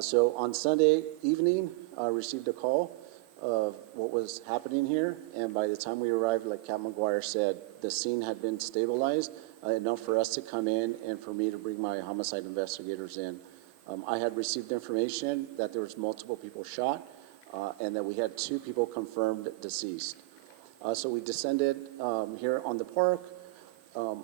So on Sunday evening, I received a call of what was happening here, and by the time we arrived, like Captain McGuyre said, the scene had been stabilized enough for us to come in and for me to bring my homicide investigators in. I had received information that there was multiple people shot and that we had 2 people confirmed deceased. So we descended here on the park.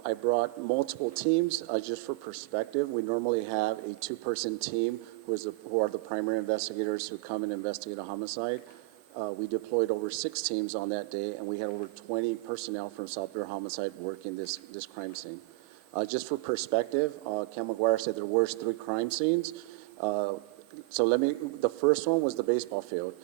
I brought multiple teams just for perspective. We normally have a 2-person team who are the primary investigators who come and investigate a homicide. We deployed over 6 teams on that day, and we had over 20 personnel from South Bear Homicide working this crime scene. Just for perspective, Cam McGuire said there were 3 crime scenes. The first one was the baseball field.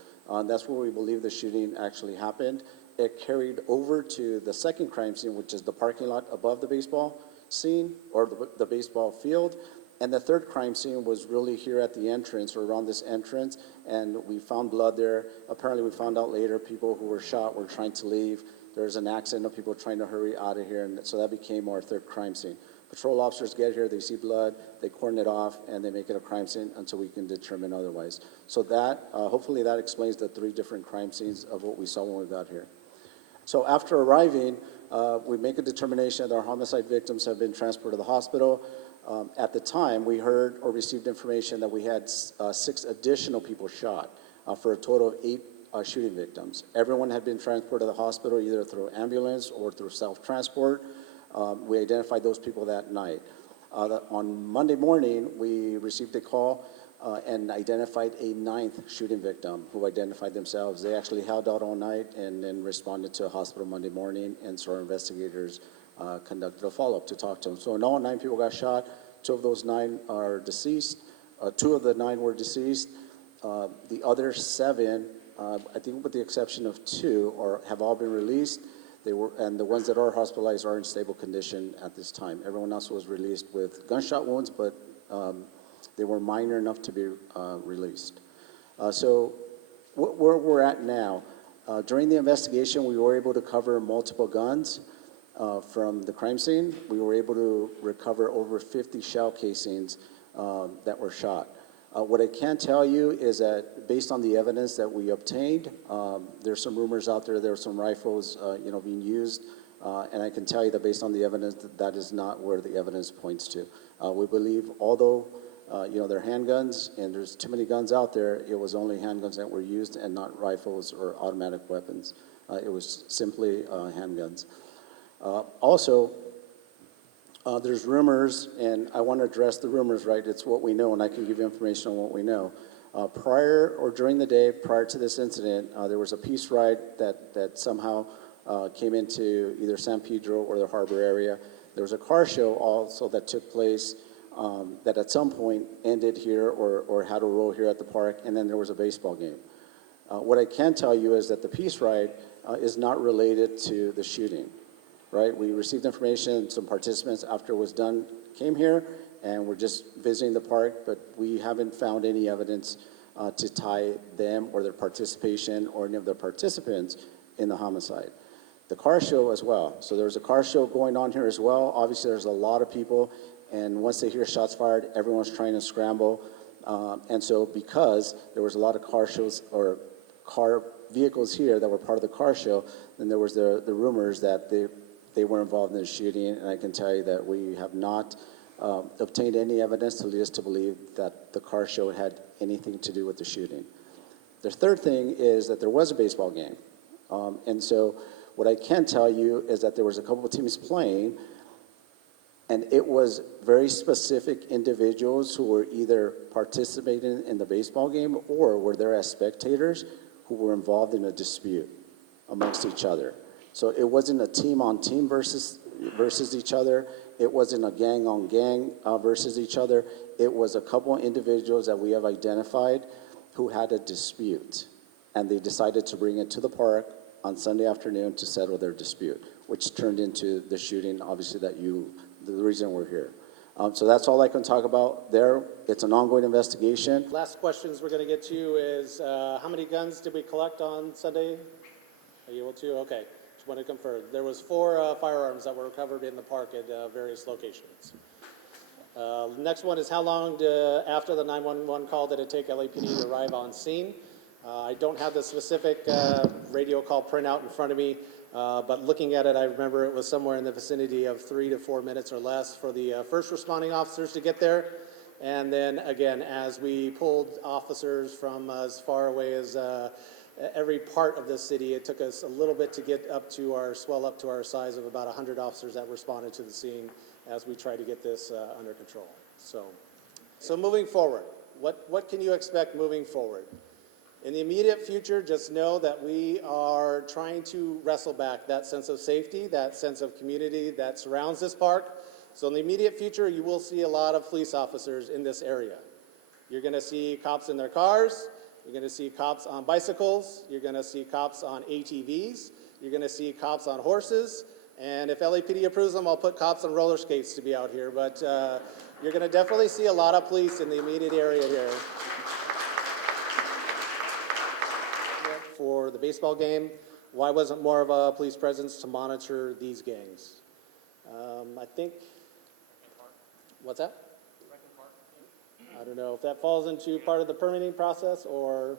That's where we believe the shooting actually happened. It carried over to the second crime scene, which is the parking lot above the baseball scene, or the baseball field. And the third crime scene was really here at the entrance, or around this entrance, and we found blood there. Apparently, we found out later people who were shot were trying to leave. There was an accident of people trying to hurry out of here, and so that became our third crime scene. Patrol officers get here, they see blood, they cordon it off, and they make it a crime scene until we can determine otherwise. So that, hopefully that explains the 3 different crime scenes of what we saw when we got here. So after arriving, we make a determination that our homicide victims have been transported to the hospital. At the time, we heard or received information that we had 6 additional people shot for a total of 8 shooting victims. Everyone had been transported to the hospital either through ambulance or through self-transport. We identified those people that night. On Monday morning, we received a call and identified a 9th shooting victim who identified themselves. They actually held out all night and then responded to a hospital Monday morning, and so our investigators conducted a follow-up to talk to them. So in all, 9 people got shot. 2 of those 9 are deceased. 2 of the 9 were deceased. The other 7, I think with the exception of 2, have all been released. And the ones that are hospitalized are in stable condition at this time. Everyone else was released with gunshot wounds, but they were minor enough to be released. So where we're at now, during the investigation, we were able to cover multiple guns from the crime scene. We were able to recover over 50 shell casings that were shot. What I can tell you is that based on the evidence that we obtained, there's some rumors out there are some rifles being used, and I can tell you that based on the evidence, that is not where the evidence points to. We believe, although they're handguns and there's too many guns out there, it was only handguns that were used and not rifles or automatic weapons. It was simply handguns. There's rumors, and I want to address the rumors, right? It's what we know, and I can give you information on what we know. Prior or during the day, prior to this incident, there was a peace ride that somehow came into either San Pedro or the harbor area. There was a car show also that took place that at some point ended here or had a role here at the park, and then there was a baseball game. What I can tell you is that the peace ride is not related to the shooting. Right? We received information, some participants after it was done came here, and we're just visiting the park, but we haven't found any evidence to tie them or their participation or any of the participants in the homicide. The car show as well. So there's a car show going on here as well. Obviously, there's a lot of people, and once they hear shots fired, everyone's trying to scramble. And so because there was a lot of car shows or car vehicles here that were part of the car show, then there was the rumors that they were involved in the shooting, and I can tell you that we have not obtained any evidence to lead us to believe that the car show had anything to do with the shooting. The third thing is that there was a baseball game. And so what I can tell you is that there was a couple of teams playing, and it was very specific individuals who were either participating in the baseball game or were there as spectators who were involved in a dispute amongst each other. So it wasn't a team-on-team versus each other. It wasn't a gang-on-gang versus each other. It was a couple of individuals that we have identified who had a dispute, and they decided to bring it to the park on Sunday afternoon to settle their dispute, which turned into the shooting, obviously, the reason we're here. So that's all I can talk about there. It's an ongoing investigation. Last questions we're going to get to is how many guns did we collect on Sunday? Are you able to? Okay. Just want to confirm. There was 4 firearms that were recovered in the park at various locations. Next one is how long after the 911 call did it take LAPD to arrive on scene? I don't have the specific radio call printout in front of me, but looking at it, I remember it was somewhere in the vicinity of 3 to 4 minutes or less for the first responding officers to get there. And then again, as we pulled officers from as far away as every part of the city, it took us a little bit to get up to our size of about 100 officers that responded to the scene as we try to get this under control. So moving forward, what can you expect moving forward? In the immediate future, just know that we are trying to wrestle back that sense of safety, that sense of community that surrounds this park. So in the immediate future, you will see a lot of police officers in this area. You're going to see cops in their cars. You're going to see cops on bicycles. You're going to see cops on ATVs. You're going to see cops on horses. And if LAPD approves them, I'll put cops on roller skates to be out here. But you're going to definitely see a lot of police in the immediate area here. For the baseball game, why wasn't more of a police presence to monitor these gangs? I think, what's that? I don't know if that falls into part of the permitting process, or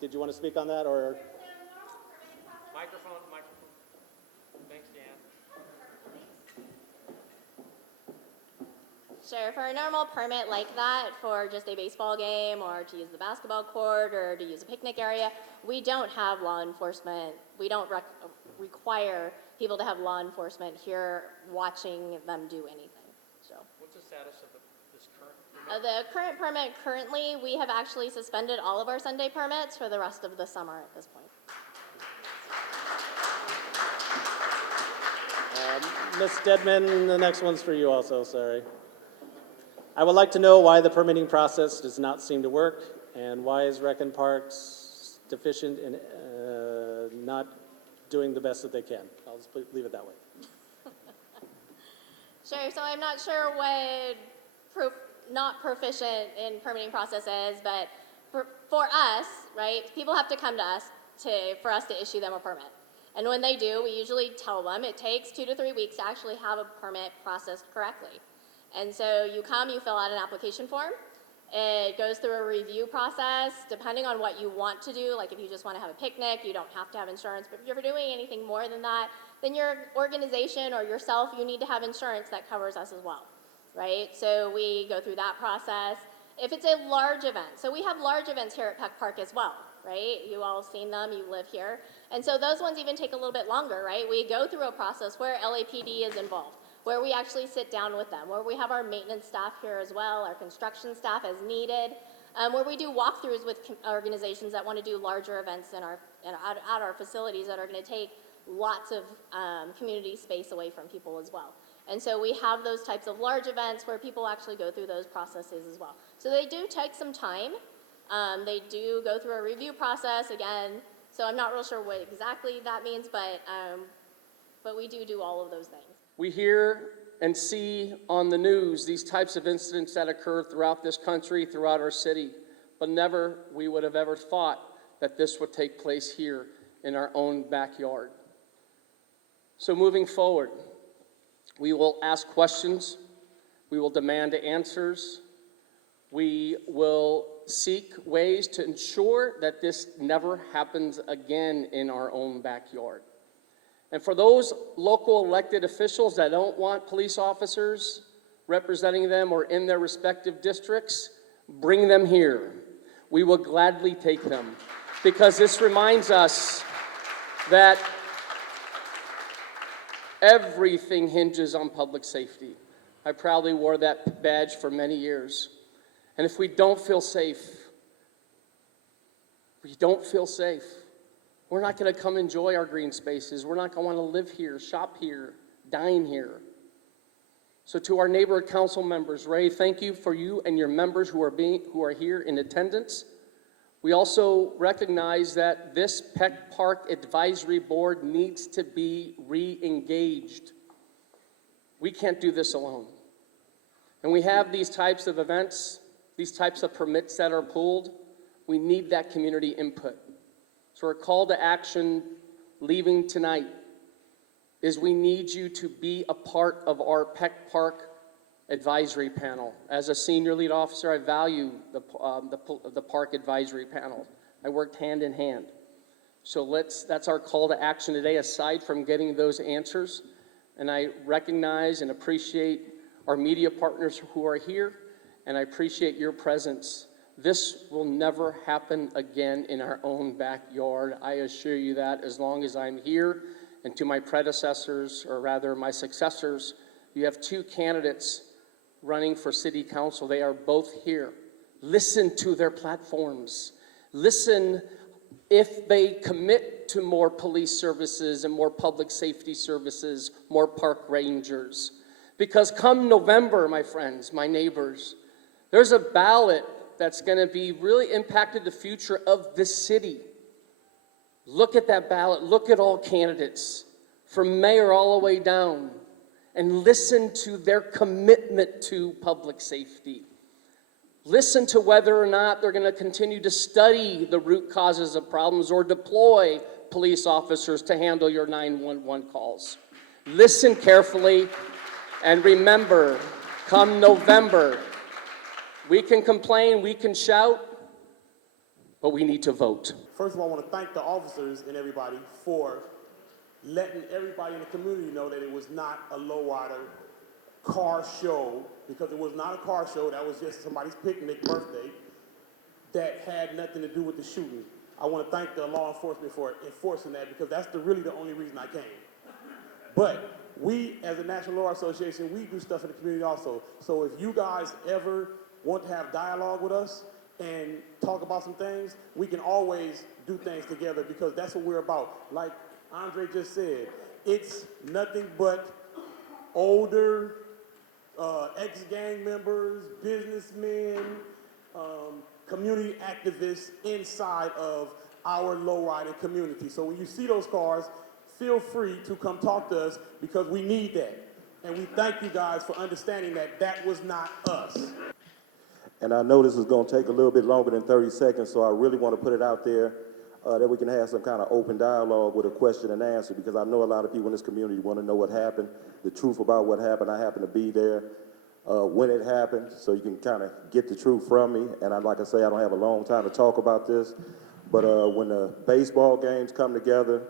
did you want to speak on that, or? Microphone. Thanks, Dan. Sure, for a normal permit like that, for just a baseball game or to use the basketball court or to use a picnic area, we don't have law enforcement. We don't require people to have law enforcement here watching them do anything. So, What's the status of this current permit? the current permit, currently, we have actually suspended all of our Sunday permits for the rest of the summer at this point. Ms. Stedman, the next one's for you also, sorry. I would like to know why the permitting process does not seem to work, and why is Rec and Parks deficient in not doing the best that they can. I'll just leave it that way. Sure, so I'm not sure what not proficient in permitting process is, but for us, right, people have to come to us for us to issue them a permit. And when they do, we usually tell them it takes 2 to 3 weeks to actually have a permit processed correctly. And so you come, you fill out an application form. It goes through a review process, depending on what you want to do. Like if you just want to have a picnic, you don't have to have insurance. But if you're doing anything more than that, then your organization or yourself, you need to have insurance that covers us as well, right? So we go through that process. If it's a large event, so we have large events here at Peck Park as well, right? You all seen them, you live here. And so those ones even take a little bit longer, right? We go through a process where LAPD is involved, where we actually sit down with them, where we have our maintenance staff here as well, our construction staff as needed, where we do walkthroughs with organizations that want to do larger events at our facilities that are going to take lots of community space away from people as well. And so we have those types of large events where people actually go through those processes as well. So they do take some time. They do go through a review process again. So I'm not real sure what exactly that means, but we do all of those things. We hear and see on the news these types of incidents that occur throughout this country, throughout our city, but never we would have ever thought that this would take place here in our own backyard. So moving forward, we will ask questions, we will demand answers, we will seek ways to ensure that this never happens again in our own backyard. And for those local elected officials that don't want police officers representing them or in their respective districts, bring them here. We will gladly take them, because this reminds us that everything hinges on public safety. I proudly wore that badge for many years. And if we don't feel safe, we're not going to come enjoy our green spaces. We're not going to want to live here, shop here, dine here. So to our neighborhood council members, Ray, thank you for you and your members who are here in attendance. We also recognize that this Peck Park Advisory Board needs to be re-engaged. We can't do this alone. And we have these types of events, these types of permits that are pulled. We need that community input. So our call to action leaving tonight is we need you to be a part of our Peck Park advisory panel. As a senior lead officer, I value the park advisory panel. I worked hand in hand. So that's our call to action today, aside from getting those answers. And I recognize and appreciate our media partners who are here, and I appreciate your presence. This will never happen again in our own backyard. I assure you that as long as I'm here. And to my predecessors, or rather my successors, you have two candidates running for city council. They are both here. Listen to their platforms. Listen if they commit to more police services and more public safety services, more park rangers. Because come November, my friends, my neighbors, there's a ballot that's going to be really impacted the future of this city. Look at that ballot. Look at all candidates, from mayor all the way down, and listen to their commitment to public safety. Listen to whether or not they're going to continue to study the root causes of problems or deploy police officers to handle your 911 calls. Listen carefully, and remember, come November, we can complain, we can shout, but we need to vote. First of all, I want to thank the officers and everybody for letting everybody in the community know that it was not a lowrider car show, because it was not a car show. That was just somebody's picnic birthday that had nothing to do with the shooting. I want to thank the law enforcement for enforcing that, because that's really the only reason I came. But we, as a National Law Association, we do stuff in the community also. So if you guys ever want to have dialogue with us and talk about some things, we can always do things together, because that's what we're about. Like Andre just said, it's nothing but older ex-gang members, businessmen, community activists inside of our lowriding community. So when you see those cars, feel free to come talk to us, because we need that. And we thank you guys for understanding that that was not us. And I know this is going to take a little bit longer than 30 seconds, so I really want to put it out there that we can have some kind of open dialogue with a question and answer, because I know a lot of people in this community want to know what happened, the truth about what happened. I happen to be there when it happened, so you can kind of get the truth from me. And like I say, I don't have a long time to talk about this, but when the baseball games come together,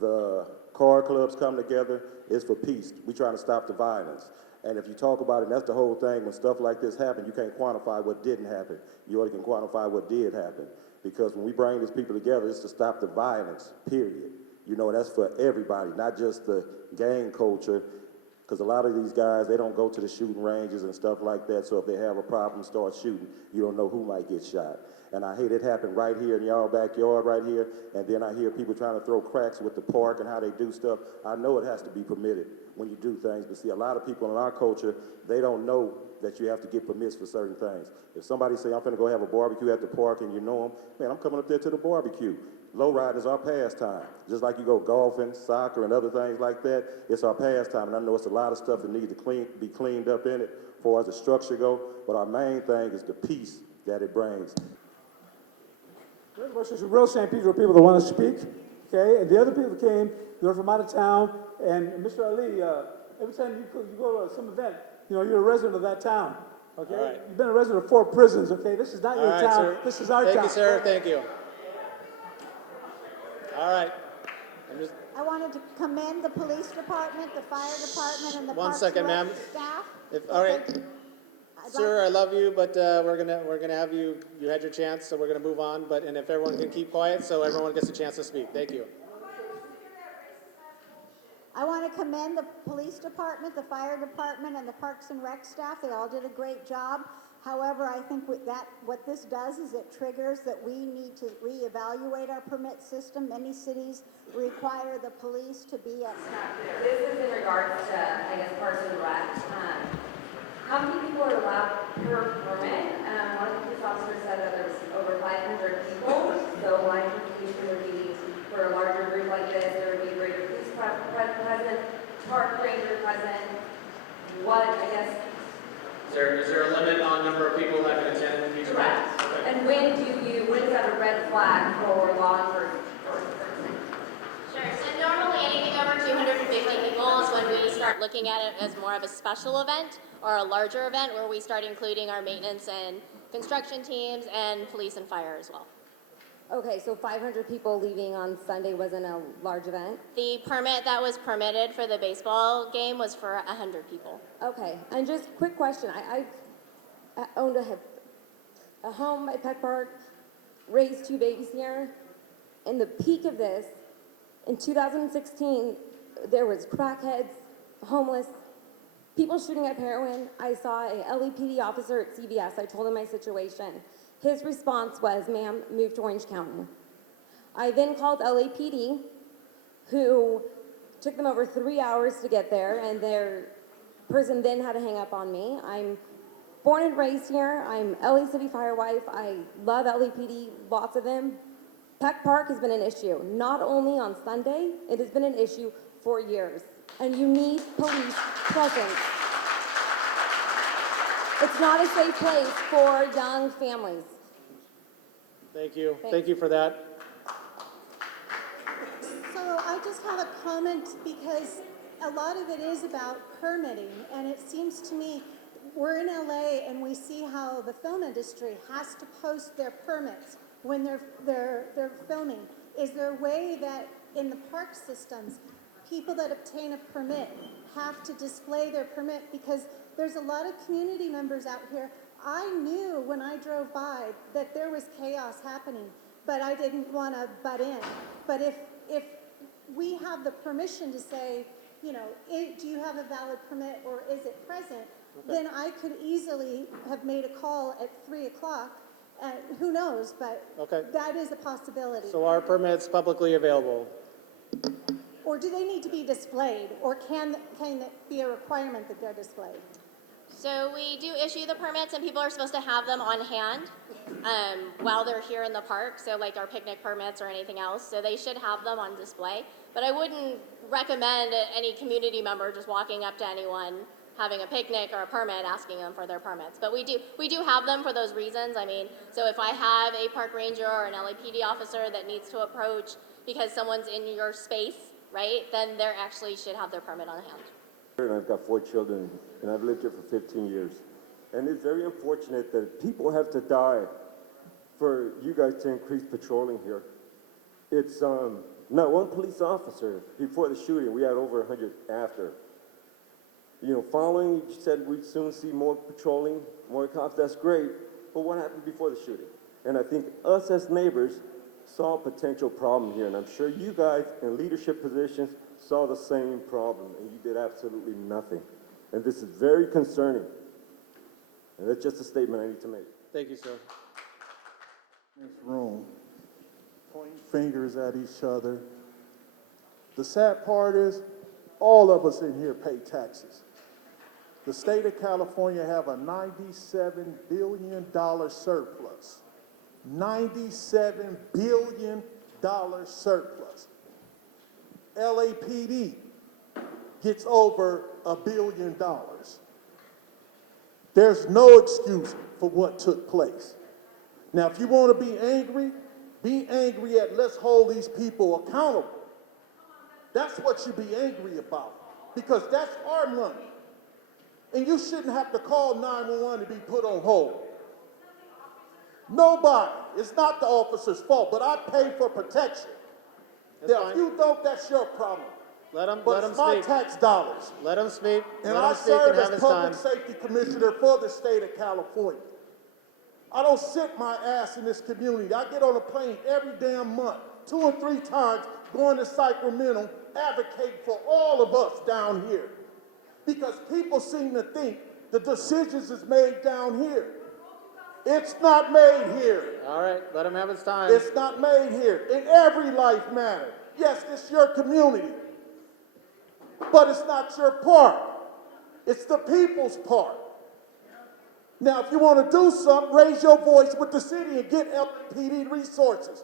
the car clubs come together, it's for peace. We're trying to stop the violence. And if you talk about it, and that's the whole thing, when stuff like this happens, you can't quantify what didn't happen. You only can quantify what did happen. Because when we bring these people together, it's to stop the violence, period. You know, and that's for everybody, not just the gang culture, because a lot of these guys, they don't go to the shooting ranges and stuff like that, so if they have a problem, start shooting, you don't know who might get shot. And I hate it happen right here in y'all backyard right here, and then I hear people trying to throw cracks with the park and how they do stuff. I know it has to be permitted when you do things, but see, a lot of people in our culture, they don't know that you have to get permits for certain things. If somebody say, I'm finna go have a barbecue at the park, and you know them, man, I'm coming up there to the barbecue. Low riding is our pastime. Just like you go golfing, soccer, and other things like that, it's our pastime. And I know it's a lot of stuff that needs to be cleaned up in it as far as the structure go, but our main thing is the peace that it brings. There's some real St. Pedro people that want to speak, okay? And the other people came, they were from out of town, and Mr. Ali, every time you go to some event, you know, you're a resident of that town, okay? All right. You've been a resident of 4 prisons, okay? This is not your right, town, sir. this is our town. Thank you, sir, thank you. All right. I wanted to commend the police department, the fire department, and the One Parks second, and Rec ma'am. staff. All right. I'd Sir, like- I love you, but we're gonna have you had your chance, so we're gonna move on. And if everyone can keep quiet, so everyone gets a chance to speak. Thank you. I want to commend the police department, the fire department, and the Parks and Rec staff. They all did a great job. However, I think what this does is it triggers that we need to reevaluate our permit system. Many cities require the police to be at. This is in regards to, I guess, Parks and Rec. How many people are allowed per permit? One of the police officers said that there was over 500 people. So my interpretation would be, for a larger group like this, there would be a greater police presence, park ranger present. What, I guess. Is there a limit on number of people that can attend each event? Okay. And when is that a red flag for law enforcement? Sure, so normally anything over 250 people is when we start start looking at it as more of a special event or a larger event where we start including our maintenance and construction teams and police and fire as well. Okay, so 500 people leaving on Sunday wasn't a large event? The permit that was permitted for the baseball game was for 100 people. Okay, and just quick question. I owned a home at Peck Park, raised 2 babies here. In the peak of this, in 2016, there was crackheads, homeless, people shooting up heroin. I saw a LAPD officer at CVS. I told him my situation. His response was, ma'am, move to Orange County. I then called LAPD, who took them over 3 hours to get there, and their person then had to hang up on me. I'm born and raised here. I'm LA City Fire wife. I love LAPD, lots of them. Peck Park has been an issue, not only on Sunday, it has been an issue for years. And you need police presence. It's not a safe place for young families. Thank you. Thanks. Thank you for that. So I just have a comment because a lot of it is about permitting, and it seems to me we're in LA and we see how the film industry has to post their permits when they're filming. Is there a way that in the park systems, people that obtain a permit have to display their permit? Because there's a lot of community members out here. I knew when I drove by that there was chaos happening, but I didn't want to butt in. But if we have the permission to say, you know, do you have a valid permit or is it present, then I could easily have made a call at 3 o'clock. Who knows, but that is a possibility. So are permits publicly available? Or do they need to be displayed? Or can it be a requirement that they're displayed? So we do issue the permits, and people are supposed to have them on hand while they're here in the park, so like our picnic permits or anything else. So they should have them on display. But I wouldn't recommend any community member just walking up to anyone having a picnic or a permit, asking them for their permits. But we do have them for those reasons. I mean, so if I have a park ranger or an LAPD officer that needs to approach because someone's in your space, right, then they actually should have their permit on hand. And I've got 4 children, and I've lived here for 15 years. And it's very unfortunate that people have to die for you guys to increase patrolling here. It's not one police officer before the shooting. We had over 100 after. You know, following, you said we'd soon see more patrolling, more cops. That's great. But what happened before the shooting? And I think us as neighbors saw a potential problem here. And I'm sure you guys in leadership positions saw the same problem, and you did absolutely nothing. And this is very concerning. And that's just a statement I need to make. Thank you, sir. This room, pointing fingers at each other. The sad part is, all of us in here pay taxes. The state of California have a $97 billion surplus. $97 billion surplus. LAPD gets over $1 billion. There's no excuse for what took place. Now, if you want to be angry at let's hold these people accountable. That's what you be angry about, because that's our money. And you shouldn't have to call 911 to be put on hold. Nobody. It's not the officer's fault, but I pay for protection. Now, if you don't, that's your problem. Let him it's my speak. tax dollars. Let him speak. And Let I him speak and serve have as his Public time. Safety Commissioner for the state of California. I don't sit my ass in this community. I get on a plane every damn month, 2 or 3 times, going to Sacramento, advocating for all of us down here. Because people seem to think the decisions is made down here. It's not made here. All right, let him have his time. It's not made here. In every life matter. Yes, it's your community. But it's not your part. It's the people's part. Now, if you want to do something, raise your voice with the city and get LAPD resources.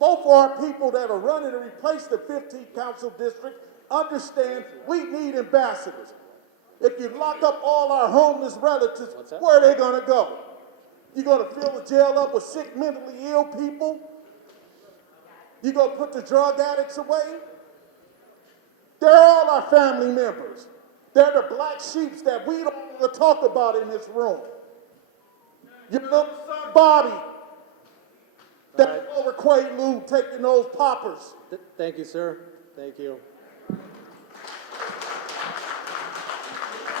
Both of our people that are running to replace the 15th Council District understand we need ambassadors. If you lock up all our homeless relatives, where are they going to go? You going to fill the jail up with sick, mentally ill people? You going to put the drug addicts away? They're all our family members. They're the black sheeps that we don't want to talk about in this room. Your little son Bobby, that over Quaalude taking those poppers. Thank you, sir. Thank you.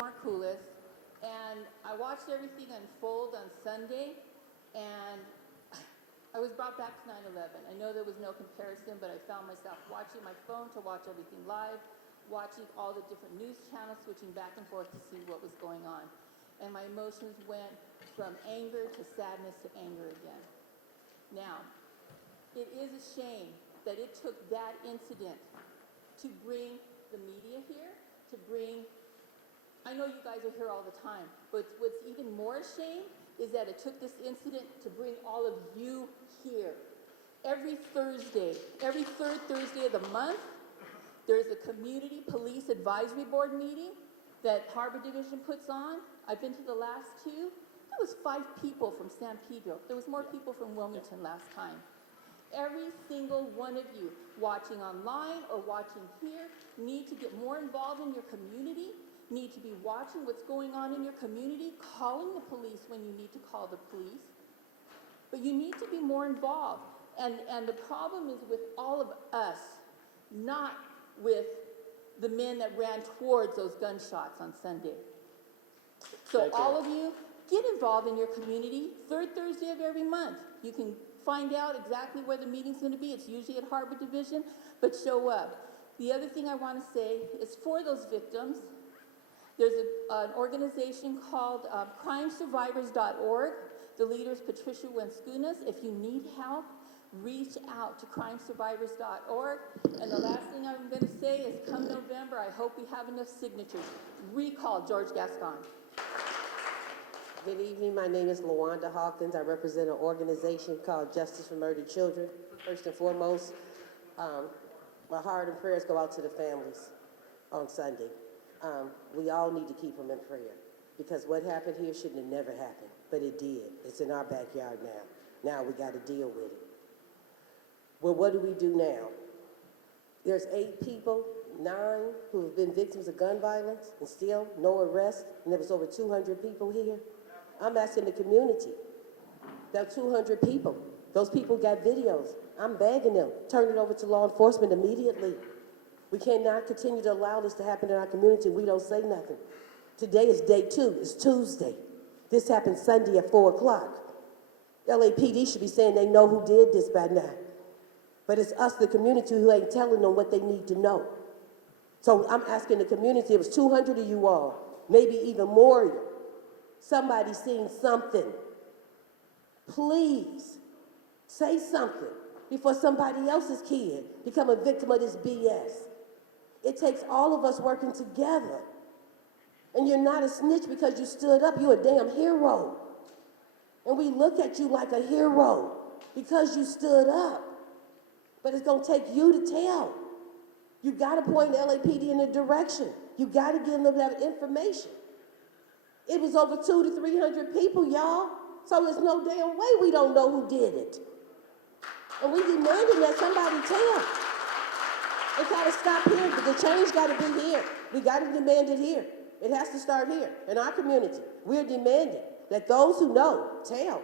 Mark Coolis, and I watched everything unfold on Sunday, and I was brought back to 9/11. I know there was no comparison, but I found myself watching my phone to watch everything live, watching all the different news channels, switching back and forth to see what was going on. And my emotions went from anger to sadness to anger again. Now, it is a shame that it took that incident to bring the media here, to bring, I know you guys are here all the time, but what's even more a shame is that it took this incident to bring all of you here. Every Thursday, every third Thursday of the month, there's a community police advisory board meeting that Harbor Division puts on. I've been to the last two. There was 5 people from San Pedro. There was more people from Wilmington last time. Every single one of you watching online or watching here need to get more involved in your community, need to be watching what's going on in your community, calling the police when you need to call the police. But you need to be more involved. And the problem is with all of us, not with the men that ran towards those gunshots on Sunday. So all of you, get involved in your community. Third Thursday of every month. You can find out exactly where the meeting's going to be. It's usually at Harbor Division, but show up. The other thing I want to say is for those victims, there's an organization called crimesurvivors.org. The leader is Patricia Wenskunas. If you need help, reach out to crimesurvivors.org. And the last thing I'm going to say is come November, I hope we have enough signatures. Recall George Gascon. Good evening. My name is LaWanda Hawkins. I represent an organization called Justice for Murdered Children. First and foremost, my heart and prayers go out to the families on Sunday. We all need to keep them in prayer because what happened here shouldn't have never happened, but it did. It's in our backyard now. Now we got to deal with it. Well, what do we do now? There's 8 people, 9 who have been victims of gun violence and still no arrest, and there was over 200 people here. I'm asking the community, there are 200 people. Those people got videos. I'm begging them, turn it over to law enforcement immediately. We cannot continue to allow this to happen in our community. We don't say nothing. Today is day 2, it's Tuesday. This happened Sunday at 4 o'clock. LAPD should be saying they know who did this by now. But it's us, the community, who ain't telling them what they need to know. So I'm asking the community, it was 200 of you all, maybe even more of you. Somebody seen something. Please say something before somebody else's kid become a victim of this BS. It takes all of us working together. And you're not a snitch because you stood up. You're a damn hero. And we look at you like a hero because you stood up. But it's going to take you to tell. You got to point the LAPD in a direction. You got to give them that information. It was over 200 to 300 people, y'all. So there's no damn way we don't know who did it. And we demanding that somebody tell. It got to stop here, but the change got to be here. We got to demand it here. It has to start here in our community. We're demanding that those who know tell.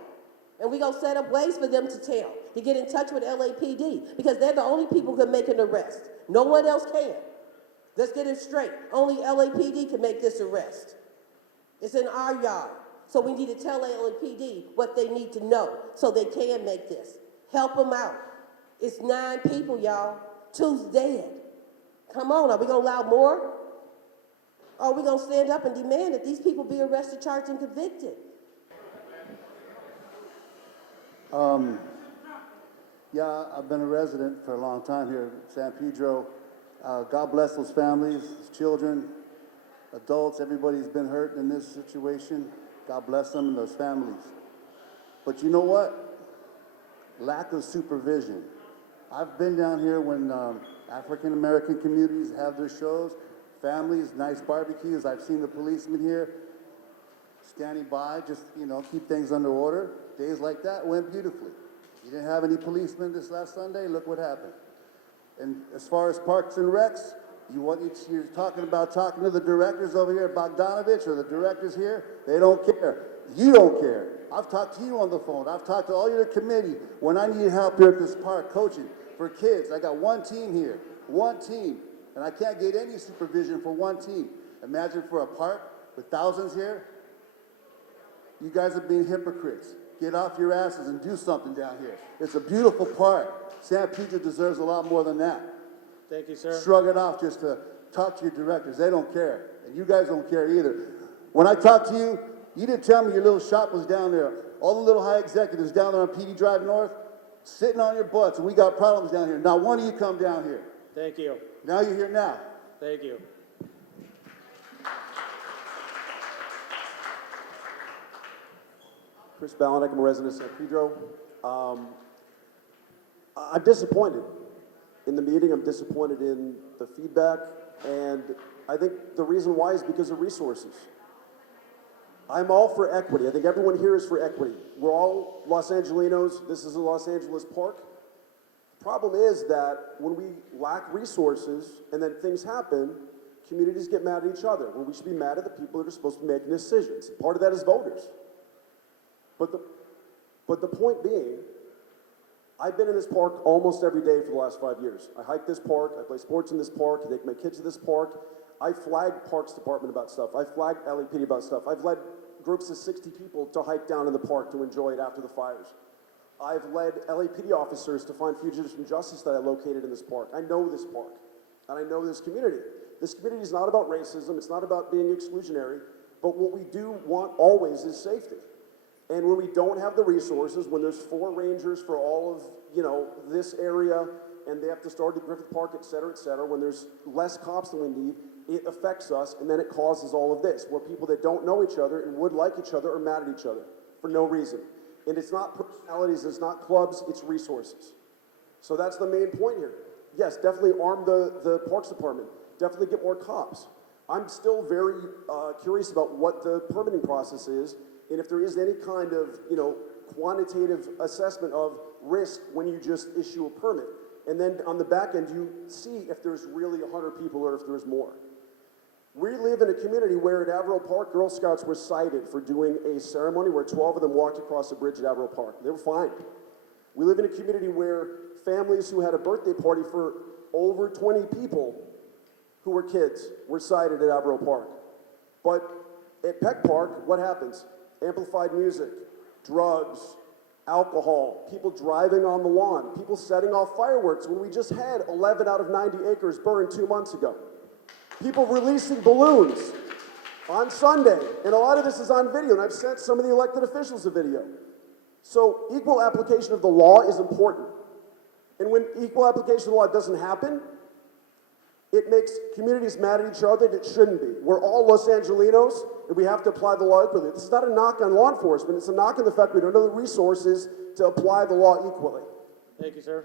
And we're going to set up ways for them to tell, to get in touch with LAPD, because they're the only people who can make an arrest. No one else can. Let's get it straight. Only LAPD can make this arrest. It's in our yard. So we need to tell LAPD what they need to know so they can make this. Help them out. It's 9 people, y'all. 2's dead. Come on, are we going to allow more? Or are we going to stand up and demand that these people be arrested, charged, and convicted? Yeah, I've been a resident for a long time here in San Pedro. God bless those families, those children, adults, everybody's been hurt in this situation. God bless them and those families. But you know what? Lack of supervision. I've been down here when African-American communities have their shows, families, nice barbecues. I've seen the policemen here standing by, just, keep things under order. Days like that went beautifully. You didn't have any policemen this last Sunday, look what happened. And as far as parks and recs, You're talking to the directors over here, Bogdanovich, or the directors here. They don't care. You don't care. I've talked to you on the phone. I've talked to all your committee when I need help here at this park coaching for kids. I got one team here, one team, and I can't get any supervision for one team. Imagine for a park with thousands here. You guys are being hypocrites. Get off your asses and do something down here. It's a beautiful park. San Pedro deserves a lot more than that. Thank you, sir. Shrug it off just to talk to your directors. They don't care. And you guys don't care either. When I talked to you, you didn't tell me your little shop was down there. All the little high executives down there on PD Drive North, sitting on your butts, and we got problems down here. Not one of you come down here. Thank you. Now you're here now. Thank you. Chris Balanek, I'm a resident of San Pedro. I'm disappointed in the meeting. I'm disappointed in the feedback. And I think the reason why is because of resources. I'm all for equity. I think everyone here is for equity. We're all Los Angelinos. This is a Los Angeles park. The problem is that when we lack resources and then things happen, communities get mad at each other, when we should be mad at the people that are supposed to be making decisions. Part of that is voters. But the point being, I've been in this park almost every day for the last 5 years. I hike this park, I play sports in this park, I take my kids to this park. I flag Parks Department about stuff. I flag LAPD about stuff. I've led groups of 60 people to hike down in the park to enjoy it after the fires. I've led LAPD officers to find fugitives from justice that I located in this park. I know this park, and I know this community. This community is not about racism, it's not about being exclusionary, but what we do want always is safety. And when we don't have the resources, when there's 4 rangers for all of, this area, and they have to start at Griffith Park, et cetera, when there's less cops than we need, it affects us, and then it causes all of this, where people that don't know each other and would like each other are mad at each other for no reason. And it's not personalities, it's not clubs, it's resources. So that's the main point here. Yes, definitely arm the Parks Department, definitely get more cops. I'm still very curious about what the permitting process is, and if there is any kind of, quantitative assessment of risk when you just issue a permit. And then on the back end, you see if there's really 100 people or if there's more. We live in a community where at Averill Park, Girl Scouts were cited for doing a ceremony where 12 of them walked across a bridge at Averill Park. They were fined. We live in a community where families who had a birthday party for over 20 people who were kids were cited at Averill Park. But at Peck Park, what happens? Amplified music, drugs, alcohol, people driving on the lawn, people setting off fireworks when we just had 11 out of 90 acres burned 2 months ago. People releasing balloons on Sunday, and a lot of this is on video, and I've sent some of the elected officials a video. So equal application of the law is important. And when equal application of the law doesn't happen, it makes communities mad at each other that shouldn't be. We're all Los Angelinos, and we have to apply the law equally. This is not a knock on law enforcement, it's a knock on the fact we don't have the resources to apply the law equally. Thank you, sir.